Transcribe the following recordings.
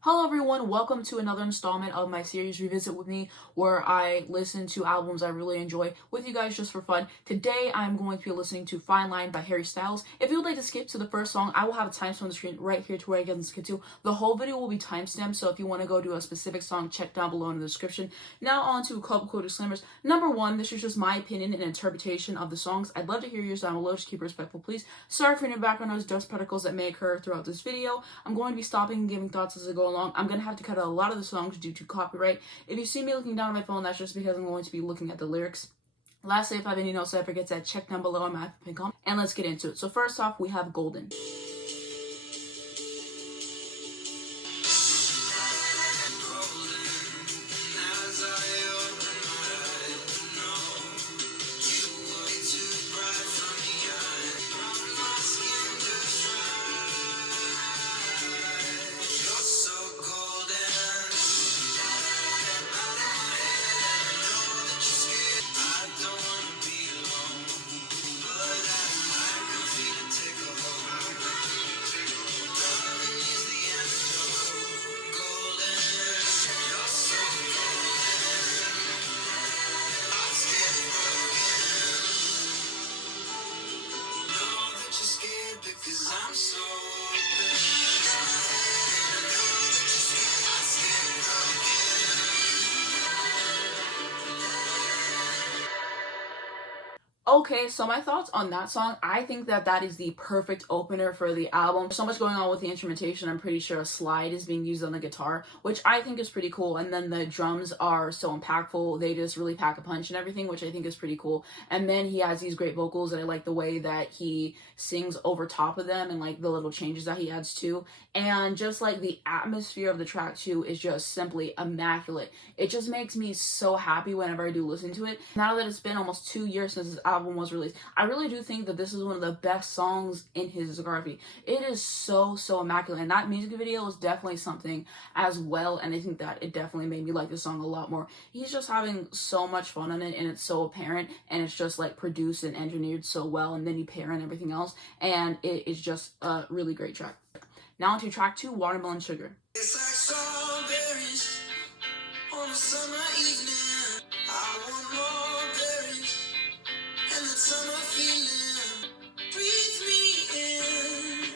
Hello everyone, welcome to another installment of my series Revisit With Me, where I listen to albums I really enjoy with you guys just for fun. Today I'm going to be listening to Fine Line by Harry Styles. If you would like to skip to the first song, I will have a timestamp on the screen right here to where I can skip to. The whole video will be timestamped, so if you want to go to a specific song, check down below in the description. Now on to a couple quick disclaimers. Number one, this is just my opinion and interpretation of the songs. I'd love to hear yours down below, just keep it respectful please. Sorry for any background noise, dust particles that may occur throughout this video. I'm going to be stopping and giving thoughts as I go along. I'm going to have to cut out a lot of the songs due to copyright. If you see me looking down at my phone, that's just because I'm going to be looking at the lyrics. Lastly, if I have any notes that I forget to check down below on my pin comment. And let's get into it. So first off, we have Golden. Okay, so my thoughts on that song, I think that is the perfect opener for the album. So much going on with the instrumentation. I'm pretty sure a slide is being used on the guitar, which I think is pretty cool. And then the drums are so impactful. They just really pack a punch and everything, which I think is pretty cool. And then he has these great vocals, and I like the way that he sings over top of them and like the little changes that he adds too. And just like the atmosphere of the track too is just simply immaculate. It just makes me so happy whenever I do listen to it. Now that it's been almost 2 years since this album was released, I really do think that this is one of the best songs in his discography. It is so immaculate, and that music video is definitely something as well, and I think that it definitely made me like this song a lot more. He's just having so much fun on it, and it's so apparent, and it's just like produced and engineered so well, and then you pair and everything else, and it is just a really great track. Now onto track 2, Watermelon Sugar. It's like strawberries on a summer evening. I want more berries and that summer feeling. Breathe me in,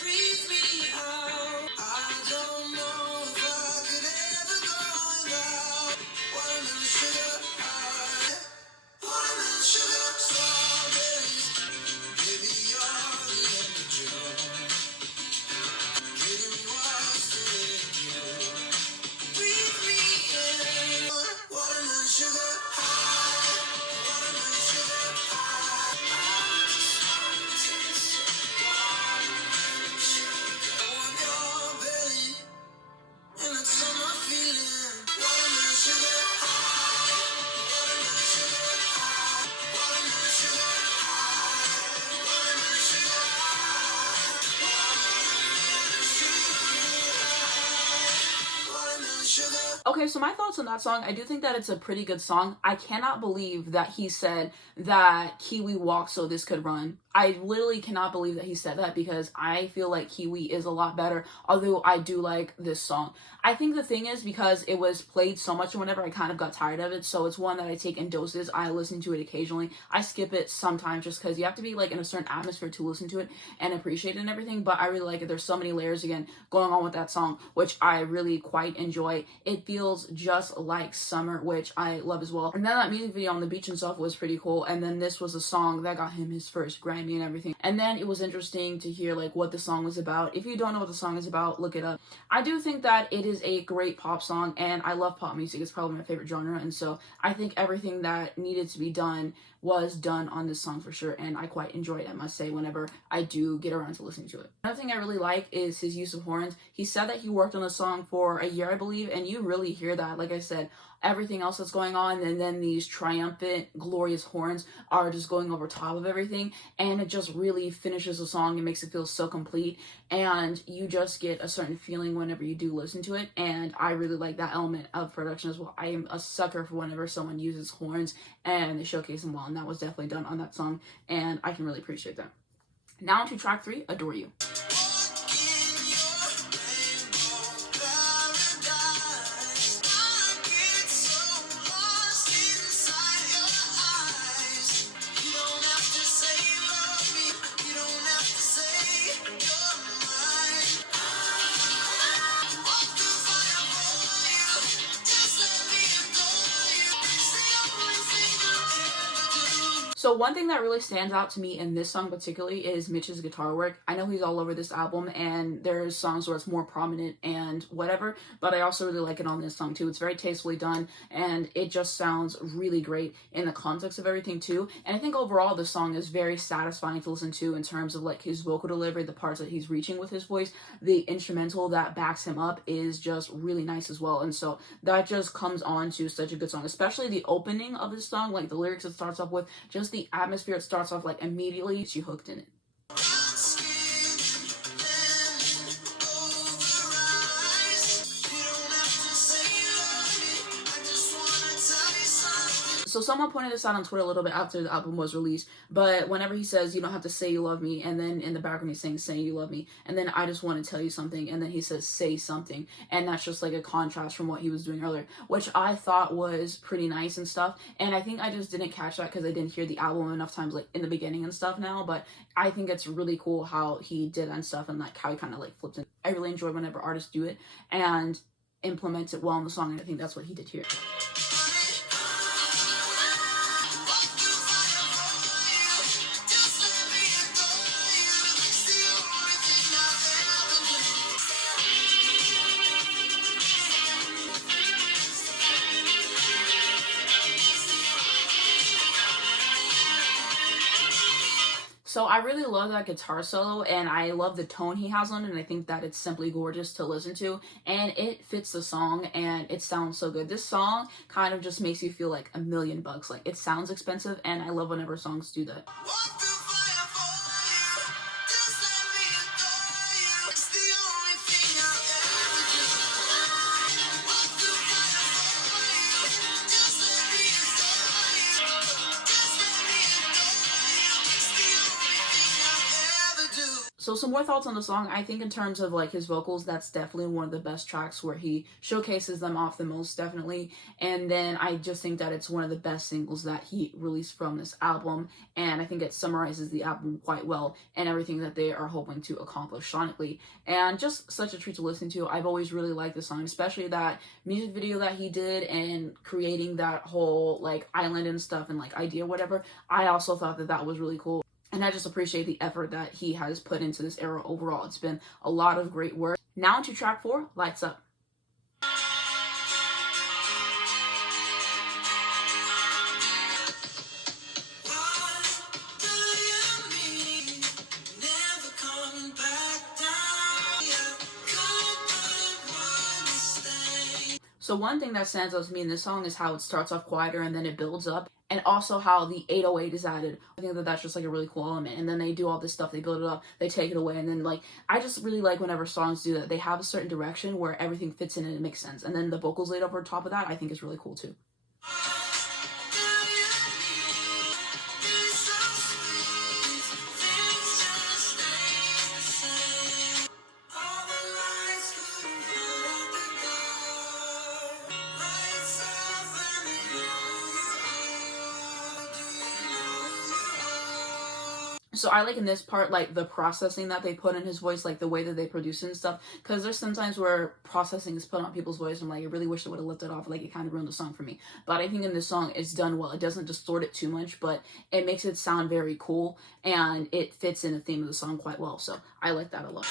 breathe me out. I don't know if I could ever go without watermelon sugar high. Watermelon sugar, strawberries. Baby, you're the end of June. Okay, so my thoughts on that song, I do think that it's a pretty good song. I cannot believe that he said that Kiwi walked so this could run. I literally cannot believe that he said that, because I feel like Kiwi is a lot better, although I do like this song. I think the thing is, because it was played so much whenever, I kind of got tired of it, so it's one that I take in doses. I listen to it occasionally. I skip it sometimes just because you have to be like in a certain atmosphere to listen to it and appreciate it and everything, but I really like it. There's so many layers again going on with that song, which I really quite enjoy. It feels just like summer, which I love as well. And then that music video on the beach and stuff was pretty cool, and then this was a song that got him his first Grammy and everything. And then it was interesting to hear like what the song was about. If you don't know what the song is about, look it up. I do think that it is a great pop song, and I love pop music. It's probably my favorite genre, and so I think everything that needed to be done was done on this song for sure, and I quite enjoy it, I must say, whenever I do get around to listening to it. Another thing I really like is his use of horns. He said that he worked on the song for a year, I believe, and you really hear that. Like I said, everything else that's going on, and then these triumphant, glorious horns are just going over top of everything, and it just really finishes the song and makes it feel so complete, and you just get a certain feeling whenever you do listen to it, and I really like that element of production as well. I am a sucker for whenever someone uses horns and they showcase them well, and that was definitely done on that song, and I can really appreciate that. Now to track 3, Adore You. Walk in your rainbow clouds. So one thing that really stands out to me in this song particularly is Mitch's guitar work. I know he's all over this album, and there's songs where it's more prominent and whatever, but I also really like it on this song too. It's very tastefully done, and it just sounds really great in the context of everything too. And I think overall the song is very satisfying to listen to in terms of like his vocal delivery, the parts that he's reaching with his voice. The instrumental that backs him up is just really nice as well, and so that just comes on to such a good song, especially the opening of this song, like the lyrics it starts off with, just the atmosphere it starts off like immediately you hooked in it. So someone pointed this out on Twitter a little bit after the album was released, but whenever he says, you don't have to say you love me, and then in the background he's saying you love me, and then I just want to tell you something, and then he says say something, and that's just like a contrast from what he was doing earlier, which I thought was pretty nice and stuff. And I think I just didn't catch that because I didn't hear the album enough times like in the beginning and stuff now, but I think it's really cool how he did that and stuff, and like how he kind of like flipped it. I really enjoy whenever artists do it and implement it well in the song, and I think that's what he did here. So I really love that guitar solo, and I love the tone he has on it, and I think that it's simply gorgeous to listen to, and it fits the song, and it sounds so good. This song kind of just makes you feel like $1,000,000. Like, it sounds expensive, and I love whenever songs do that. So some more thoughts on the song. I think in terms of like his vocals, that's definitely one of the best tracks where he showcases them off the most, definitely. And then I just think that it's one of the best singles that he released from this album, and I think it summarizes the album quite well and everything that they are hoping to accomplish sonically. And just such a treat to listen to. I've always really liked the song, especially that music video that he did and creating that whole like island and stuff and like idea, whatever. I also thought that that was really cool. And I just appreciate the effort that he has put into this era overall. It's been a lot of great work. Now to track 4, Lights Up. So one thing that stands out to me in this song is how it starts off quieter and then it builds up, and also how the 808 is added. I think that that's just like a really cool element, and then they do all this stuff, they build it up, they take it away, and then like, I just really like whenever songs do that. They have a certain direction where everything fits in and it makes sense, and then the vocals laid over top of that I think is really cool too. So I like in this part, like the processing that they put in his voice, like the way that they produce it and stuff, because there's sometimes where processing is put on people's voice and like I really wish they would have lifted off, like it kind of ruined the song for me. But I think in this song it's done well. It doesn't distort it too much, but it makes it sound very cool, and it fits in the theme of the song quite well. So I like that a lot.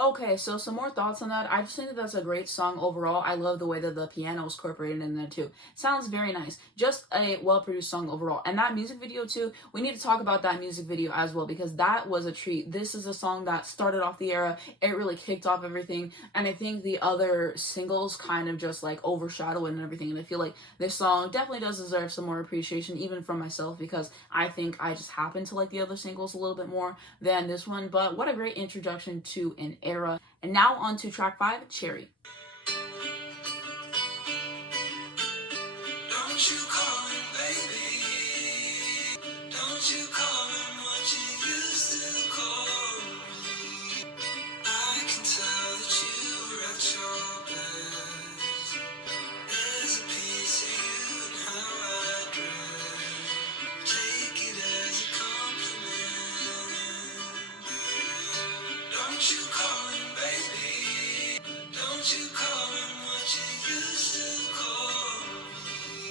Okay, so some more thoughts on that. I just think that that's a great song overall. I love the way that the piano is incorporated in there too. Sounds very nice. Just a well-produced song overall. And that music video too, we need to talk about that music video as well, because that was a treat. This is a song that started off the era. It really kicked off everything. And I think the other singles kind of just like overshadow it and everything. And I feel like this song definitely does deserve some more appreciation, even from myself, because I think I just happen to like the other singles a little bit more than this one. But what a great introduction to an era. And now on to track 5, Cherry. Don't you call him baby. Don't you call him what you used to call me.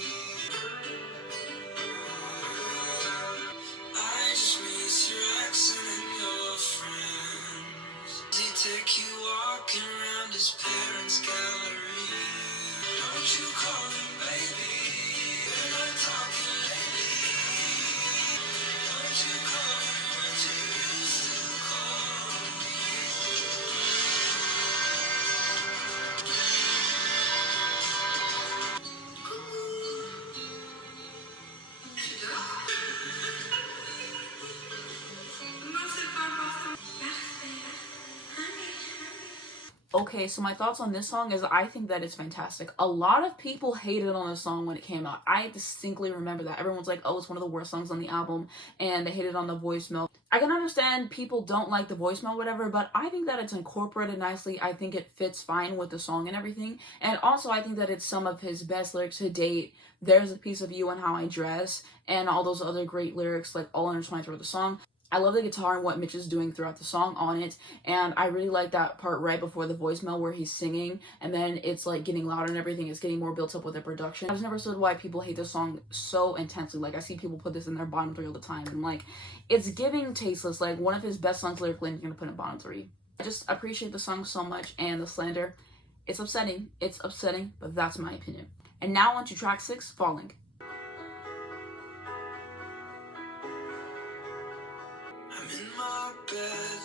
I just miss your accent and your friends. Does he take you walking around his parents' gallery? Don't you call him baby. We're not talking lately. Don't you call him what you used to call Okay, so my thoughts on this song is I think that it's fantastic. A lot of people hated on this song when it came out. I distinctly remember that. Everyone's like, oh, it's one of the worst songs on the album, and they hated on the voicemail. I can understand people don't like the voicemail, whatever, but I think that it's incorporated nicely. I think it fits fine with the song and everything. And also, I think that it's some of his best lyrics to date. There's a piece of you and how I dress, and all those other great lyrics, like all intertwined throughout the song. I love the guitar and what Mitch is doing throughout the song on it, and I really like that part right before the voicemail where he's singing, and then it's like getting louder and everything. It's getting more built up with the production. I've never understood why people hate this song so intensely. Like, I see people put this in their bottom 3 all the time, and like, it's giving tasteless. Like, one of his best songs lyrically, and you're gonna put in bottom 3. I just appreciate the song so much, and the slander, it's upsetting. It's upsetting, but that's my opinion. And now on to track 6, Falling. I'm in my bed,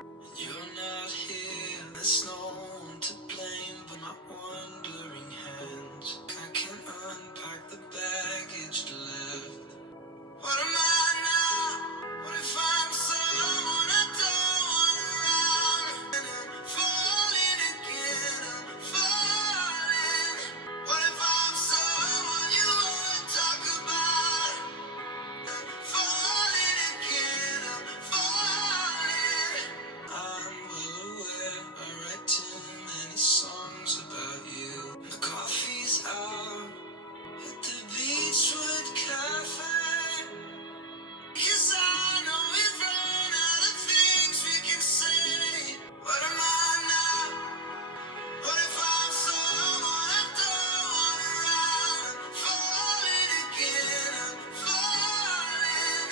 and you're not here. There's no one to blame but my wandering hands. I can't unpack the baggage left. What am I now? What if I'm someone I don't want around? And I'm falling again, I'm falling. What if I'm someone you won't talk about? Falling again, I'm falling. I'm well aware I write too many songs about you. The coffee's out at the Beachwood Cafe. 'Cause I know we've run out of things we can say. What am I now? What if I'm someone I don't want around? Falling again, I'm falling.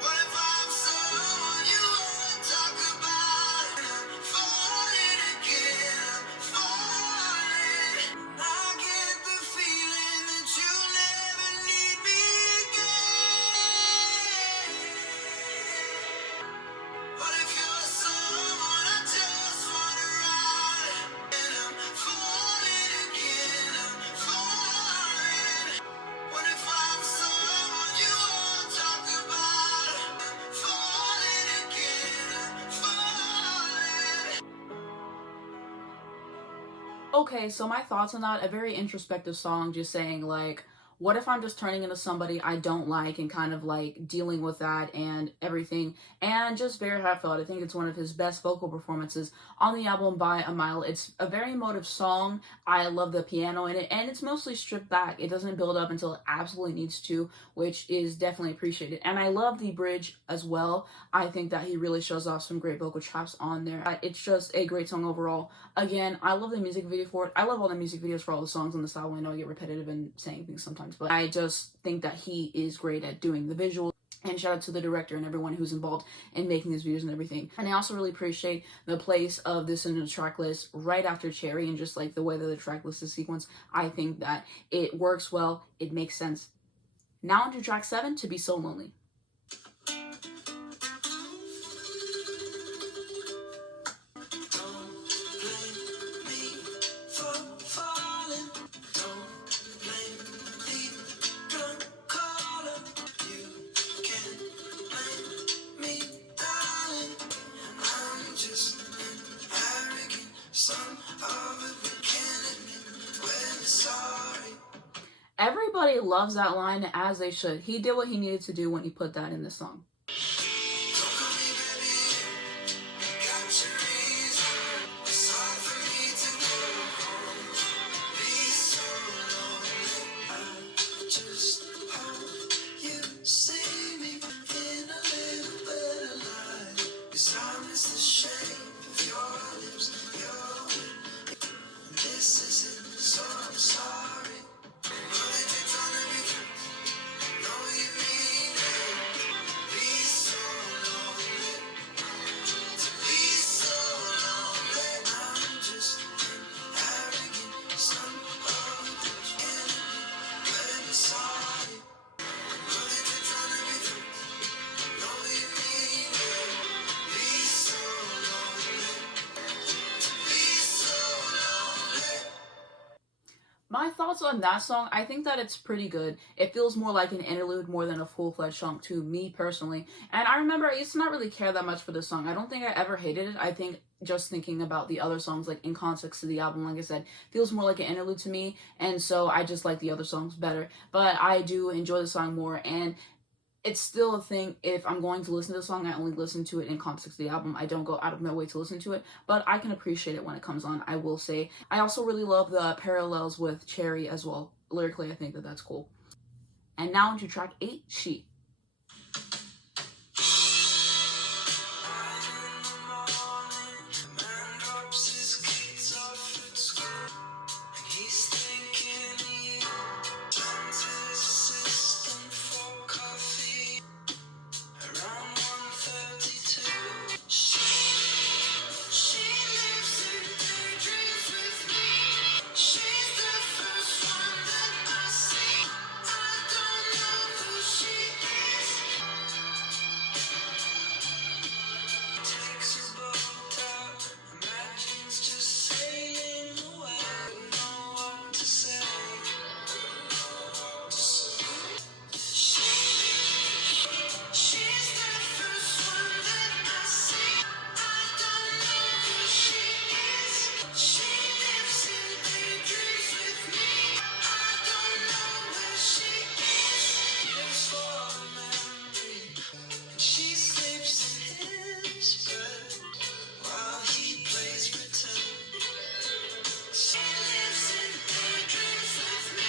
What if I'm someone you won't talk about? I'm falling again, I'm falling. I get the feeling that you never need me again. What if you're someone I just want around? And I'm falling again, I'm falling. What if I'm someone you won't talk about? I'm falling again, I'm falling. Okay, so my thoughts on that, a very introspective song, just saying like, what if I'm just turning into somebody I don't like, and kind of like dealing with that and everything, and just very heartfelt. I think it's one of his best vocal performances on the album by a mile. It's a very emotive song. I love the piano in it, and it's mostly stripped back. It doesn't build up until it absolutely needs to, which is definitely appreciated. And I love the bridge as well. I think that he really shows off some great vocal chops on there. It's just a great song overall. Again, I love the music video for it. I love all the music videos for all the songs on this album. I know I get repetitive and saying things sometimes, but I just think that he is great at doing the visuals. And shout out to the director and everyone who's involved in making these videos and everything. And I also really appreciate the place of this in the track list right after Cherry, and just like the way that the track list is sequenced. I think that it works well. It makes sense. Now onto track 7, To Be So Lonely. Everybody loves that line, as they should. He did what he needed to do when he put that in the song. See me in a little better light. 'Cause I'm the shape of your lips. This isn't, so I'm sorry. Know that you're trying to be free. Know you mean it. Be so lonely. To be so lonely. I'm just an arrogant son of a bitch. Let me sorry. Know that you're trying to be free. Know you mean it. Be so lonely. Be so lonely. My thoughts on that song, I think that it's pretty good. It feels more like an interlude more than a full-fledged song to me personally. And I remember I used to not really care that much for this song. I don't think I ever hated it. I think just thinking about the other songs, like in context to the album, like I said, feels more like an interlude to me. And so I just like the other songs better. But I do enjoy the song more. And it's still a thing. If I'm going to listen to the song, I only listen to it in context of the album. I don't go out of my way to listen to it, but I can appreciate it when it comes on, I will say. I also really love the parallels with Cherry as well. Lyrically, I think that that's cool. And now into track 8, She. He's thinking of you. Turns his assistant for coffee around 1:32. She lives in daydreams with me. She's the first one that I see. I don't know who she is. Takes a boat out, imagines just sailing away. Don't know what to say. She's the first one that I see. I don't know who she is. She lives in daydreams with me. I don't know where she is. Lives for a memory. And she sleeps in his bed while he plays pretend. She lives in daydreams with me.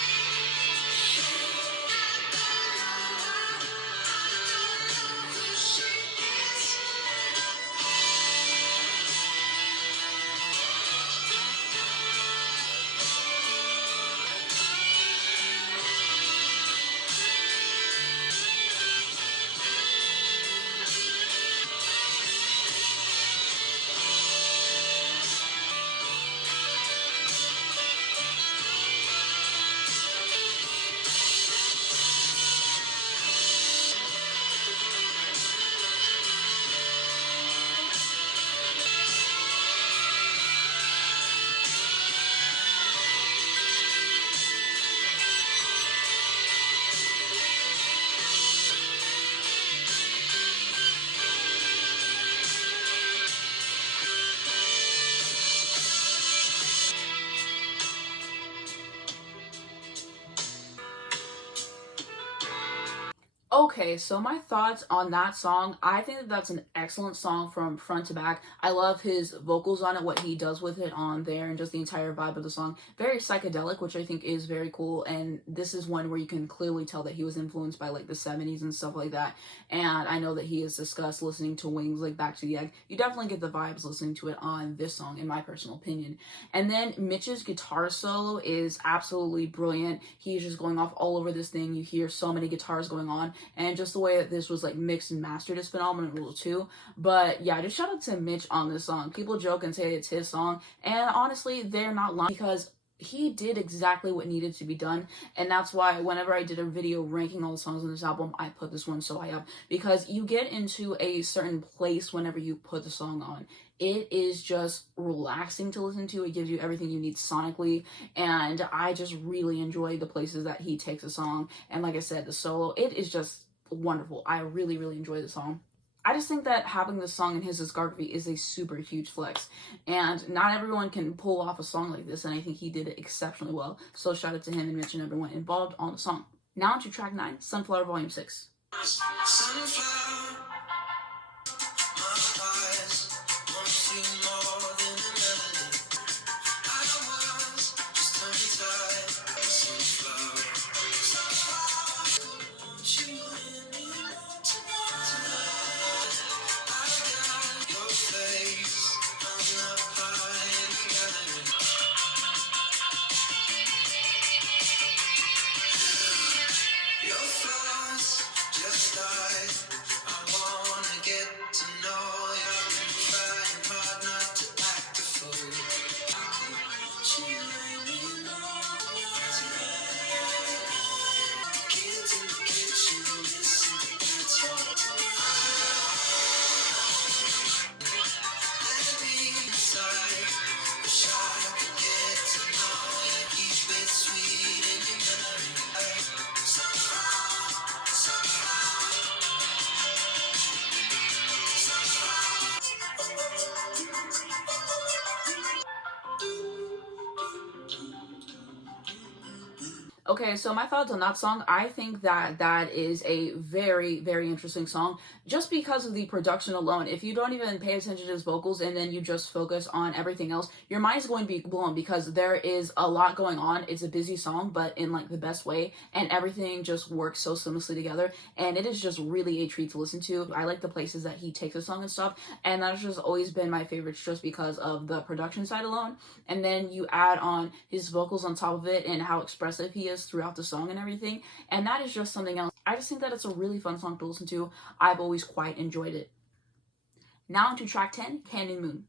Okay, so my thoughts on that song, I think that that's an excellent song from front to back. I love his vocals on it, what he does with it on there, and just the entire vibe of the song. Very psychedelic, which I think is very cool, and this is one where you can clearly tell that he was influenced by like the 70s and stuff like that. And I know that he has discussed listening to Wings, like Back to the Egg. You definitely get the vibes listening to it on this song, in my personal opinion. And then Mitch's guitar solo is absolutely brilliant. He's just going off all over this thing. You hear so many guitars going on, and just the way that this was like mixed and mastered is phenomenal too. But yeah, just shout out to Mitch on this song. People joke and say it's his song, and honestly, they're not lying, because he did exactly what needed to be done. And that's why whenever I did a video ranking all the songs on this album, I put this one so high up, because you get into a certain place whenever you put the song on. It is just relaxing to listen to. It gives you everything you need sonically, and I just really enjoy the places that he takes a song. And like I said, the solo, it is just wonderful. I really, really enjoy the song. I just think that having this song in his discography is a super huge flex, and not everyone can pull off a song like this, and I think he did it exceptionally well. So shout out to him and Mitch and everyone involved on the song. Now to track 9, Sunflower Volume 6. Sunflower, my eyes want you more than a melody. I was just tongue-tied. Sunflower, want you anymore tonight. I got your face. Okay, so my thoughts on that song, I think that that is a very, very interesting song just because of the production alone. If you don't even pay attention to his vocals and then you just focus on everything else, your mind is going to be blown because there is a lot going on. It's a busy song, but in like the best way, and everything just works so seamlessly together. And it is just really a treat to listen to. I like the places that he takes the song and stuff, and that's just always been my favorites just because of the production side alone. And then you add on his vocals on top of it and how expressive he is throughout the song and everything, and that is just something else. I just think that it's a really fun song to listen to. I've always quite enjoyed it. Now into track 10, Canyon Moon.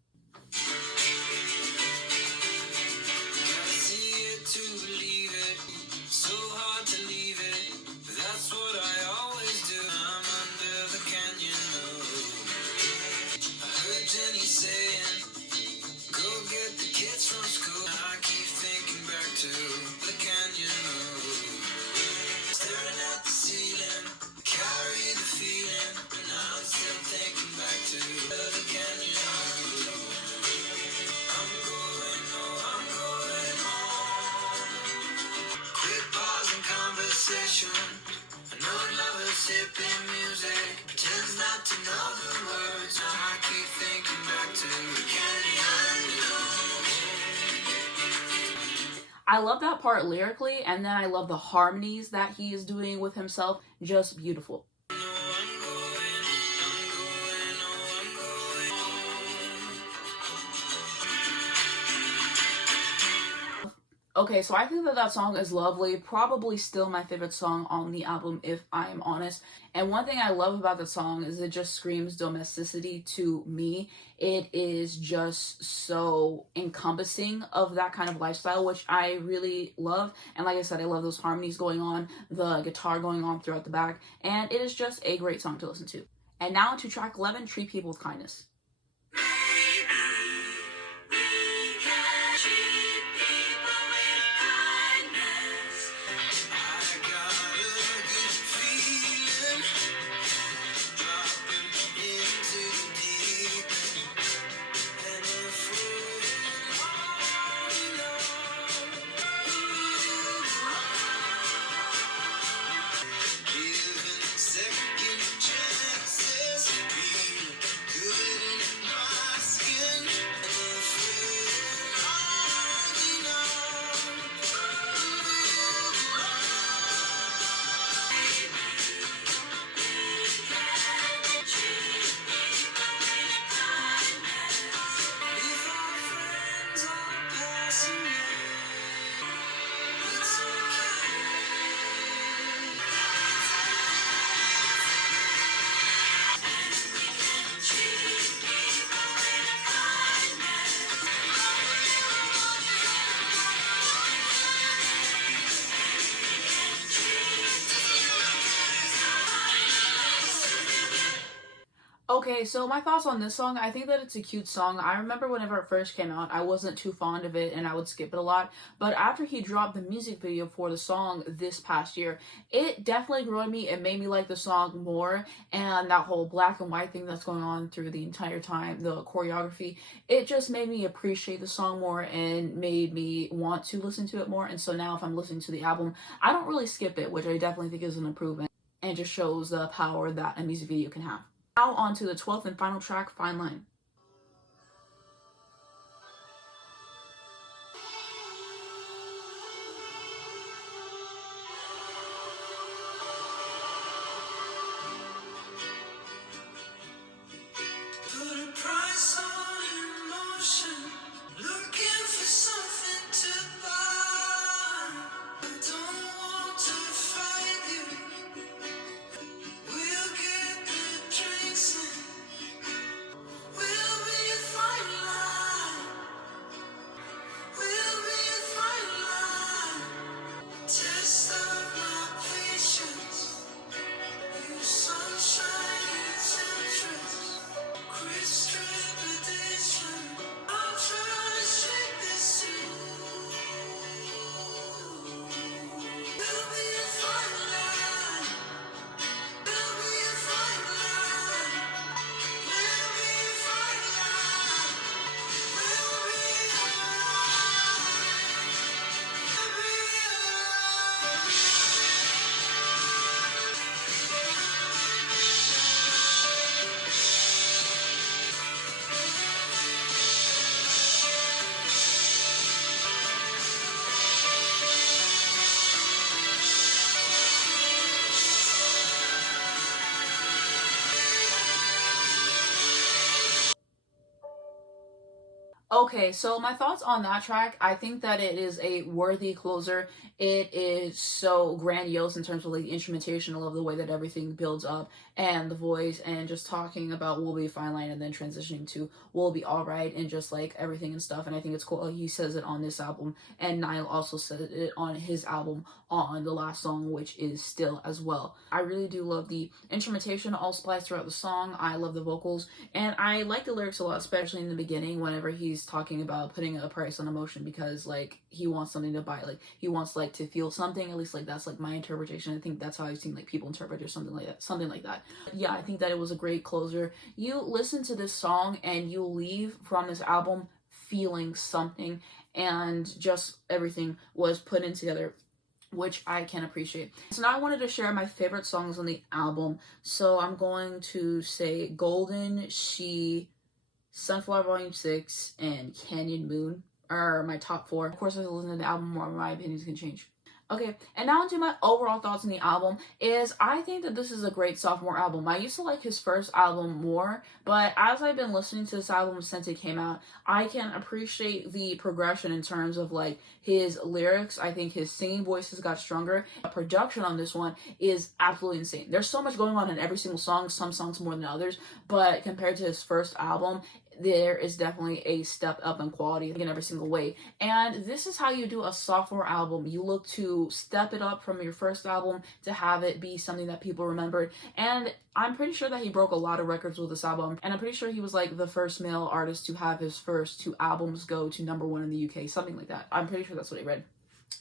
I love that part lyrically, and then I love the harmonies that he is doing with himself. Just beautiful. Okay, so I think that that song is lovely. Probably still my favorite song on the album, if I'm honest. And one thing I love about the song is it just screams domesticity to me. It is just so encompassing of that kind of lifestyle, which I really love. And like I said, I love those harmonies going on, the guitar going on throughout the back, and it is just a great song to listen to. And now to track 11, Treat People with Kindness. Okay, so my thoughts on this song, I think that it's a cute song. I remember whenever it first came out, I wasn't too fond of it and I would skip it a lot. But after he dropped the music video for the song this past year, it definitely grew on me. It made me like the song more. And that whole black and white thing that's going on through the entire time, the choreography, it just made me appreciate the song more and made me want to listen to it more. And so now if I'm listening to the album, I don't really skip it, which I definitely think is an improvement and just shows the power that a music video can have. Now on to the 12th and final track, Fine Line. Okay, so my thoughts on that track, I think that it is a worthy closer. It is so grandiose in terms of like the instrumentation. I love the way that everything builds up and the voice and just talking about we'll be fine line and then transitioning to we'll be all right and just like everything and stuff. And I think it's cool. He says it on this album, and Niall also said it on his album on the last song, which is Still as well. I really do love the instrumentation all spliced throughout the song. I love the vocals, and I like the lyrics a lot, especially in the beginning whenever he's talking about putting a price on emotion because like he wants something to buy, like he wants like to feel something, at least like that's like my interpretation. I think that's how I've seen like people interpret or something like that. Yeah, I think that it was a great closer. You listen to this song and you leave from this album feeling something, and just everything was put in together, which I can appreciate. So now I wanted to share my favorite songs on the album. So I'm going to say Golden, She, Sunflower Volume 6, and Canyon Moon are my top four. Of course, as I listen to the album more, my opinions can change. Okay, and now to my overall thoughts on the album is I think that this is a great sophomore album. I used to like his first album more, but as I've been listening to this album since it came out, I can appreciate the progression in terms of like his lyrics. I think his singing voice has got stronger. The production on this one is absolutely insane. There's so much going on in every single song, some songs more than others, but compared to his first album, there is definitely a step up in quality in every single way. And this is how you do a sophomore album. You look to step it up from your first album to have it be something that people remembered. And I'm pretty sure that he broke a lot of records with this album. And I'm pretty sure he was like the first male artist to have his first 2 albums go to #1 in the UK, something like that. I'm pretty sure that's what I read.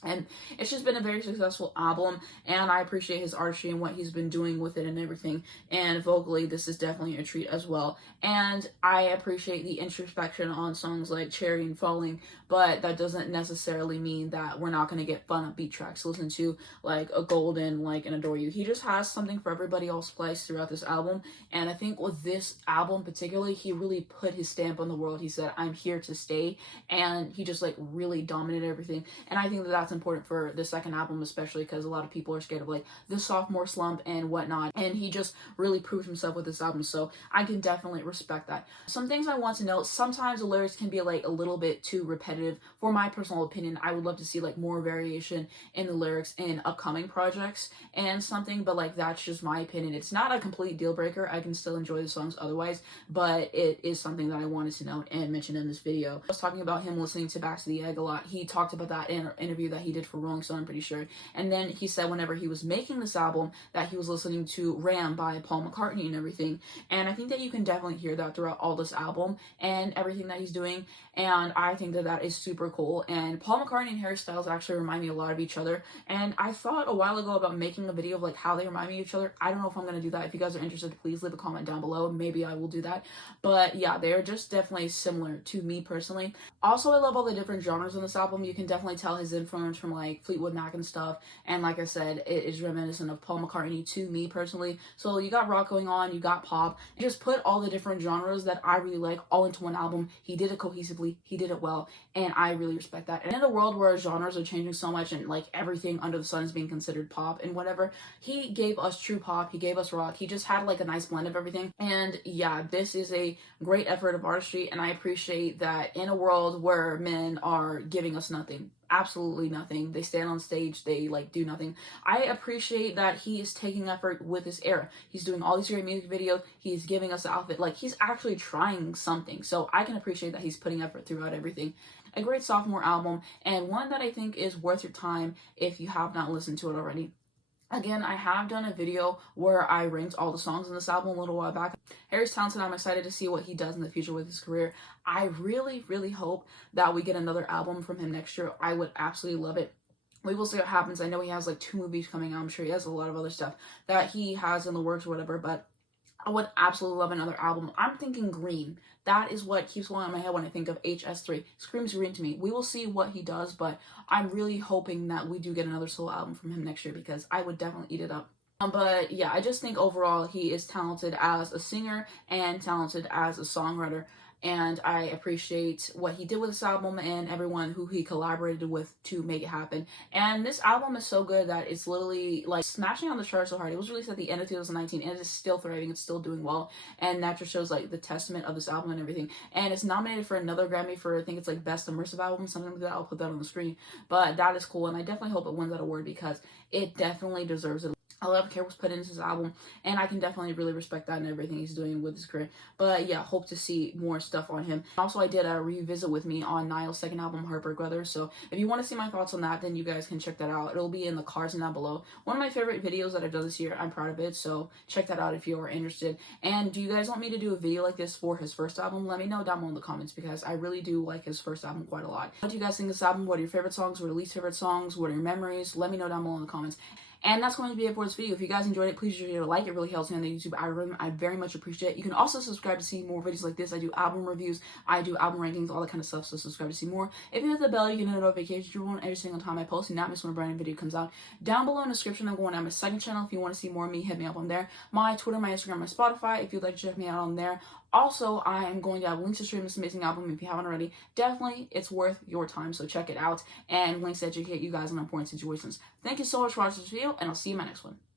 And it's just been a very successful album, and I appreciate his artistry and what he's been doing with it and everything. And vocally, this is definitely a treat as well. And I appreciate the introspection on songs like Cherry and Falling, but that doesn't necessarily mean that we're not going to get fun upbeat tracks. Listen to like a Golden, like an Adore You. He just has something for everybody all spliced throughout this album. And I think with this album particularly, he really put his stamp on the world. He said, I'm here to stay. And he just like really dominated everything. And I think that that's important for the second album, especially because a lot of people are scared of like the sophomore slump and whatnot, and he just really proved himself with this album, so I can definitely respect that. Some things I want to note: sometimes the lyrics can be like a little bit too repetitive. For my personal opinion, I would love to see like more variation in the lyrics in upcoming projects and something, but like that's just my opinion. It's not a complete deal breaker. I can still enjoy the songs otherwise, but it is something that I wanted to note and mention in this video. I was talking about him listening to Back to the Egg a lot. He talked about that in an interview that he did for Rolling Stone, I'm pretty sure. And then he said whenever he was making this album that he was listening to Ram by Paul McCartney and everything. And I think that you can definitely hear that throughout all this album and everything that he's doing. And I think that that is super cool. And Paul McCartney and Harry Styles actually remind me a lot of each other. And I thought a while ago about making a video of like how they remind me of each other. I don't know if I'm going to do that. If you guys are interested, please leave a comment down below. Maybe I will do that. But yeah, they're just definitely similar to me personally. Also, I love all the different genres on this album. You can definitely tell his influence from like Fleetwood Mac and stuff. And like I said, it is reminiscent of Paul McCartney to me personally. So you got rock going on, you got pop. You just put all the different genres that I really like all into one album. He did it cohesively. He did it well. And I really respect that. And in a world where genres are changing so much and like everything under the sun is being considered pop and whatever, he gave us true pop. He gave us rock. He just had like a nice blend of everything. And yeah, this is a great effort of artistry. And I appreciate that in a world where men are giving us nothing, absolutely nothing. They stand on stage, they like do nothing. I appreciate that he is taking effort with this era. He's doing all these great music videos. He's giving us the outfit. Like he's actually trying something. So I can appreciate that he's putting effort throughout everything. A great sophomore album, and one that I think is worth your time if you have not listened to it already. Again, I have done a video where I ranked all the songs in this album a little while back. Harry's talented. I'm excited to see what he does in the future with his career. I really, really hope that we get another album from him next year. I would absolutely love it. We will see what happens. I know he has like 2 movies coming out. I'm sure he has a lot of other stuff that he has in the works or whatever, but I would absolutely love another album. I'm thinking Green. That is what keeps going on in my head when I think of HS3. Screams green to me. We will see what he does, but I'm really hoping that we do get another solo album from him next year because I would definitely eat it up. But yeah, I just think overall he is talented as a singer and talented as a songwriter. and I appreciate what he did with this album and everyone who he collaborated with to make it happen. And this album is so good that it's literally like smashing on the charts so hard. It was released at the end of 2019 and it is still thriving. It's still doing well, and that just shows like the testament of this album and everything. And it's nominated for another Grammy for, I think it's like Best Immersive Album, something like that. I'll put that on the screen, but that is cool, and I definitely hope it wins that award because it definitely deserves it. A lot of care was put into his album, and I can definitely really respect that and everything he's doing with his career. But yeah, hope to see more stuff on him. Also, I did a revisit with me on Niall's second album, Heartbreak Weather. So if you want to see my thoughts on that, then you guys can check that out. It'll be in the cards down below. One of my favorite videos that I've done this year. I'm proud of it. So check that out if you are interested. And do you guys want me to do a video like this for his first album? Let me know down below in the comments because I really do like his first album quite a lot. What do you guys think of this album? What are your favorite songs? What are your least favorite songs? What are your memories? Let me know down below in the comments. And that's going to be it for this video. If you guys enjoyed it, please be sure to like. It really helps me on the YouTube algorithm. I very much appreciate it. You can also subscribe to see more videos like this. I do album reviews, I do album rankings, all that kind of stuff. So subscribe to see more. If you hit the bell, you can get a notification every single time I post. You not miss when a brand new video comes out. Down below in the description, I'm going to my second channel. If you want to see more of me, hit me up on there. My Twitter, my Instagram, my Spotify. If you'd like to check me out on there. Also, I am going to have links to stream this amazing album if you haven't already. Definitely, it's worth your time, so check it out. And links to educate you guys on important situations. Thank you so much for watching this video, and I'll see you in my next one.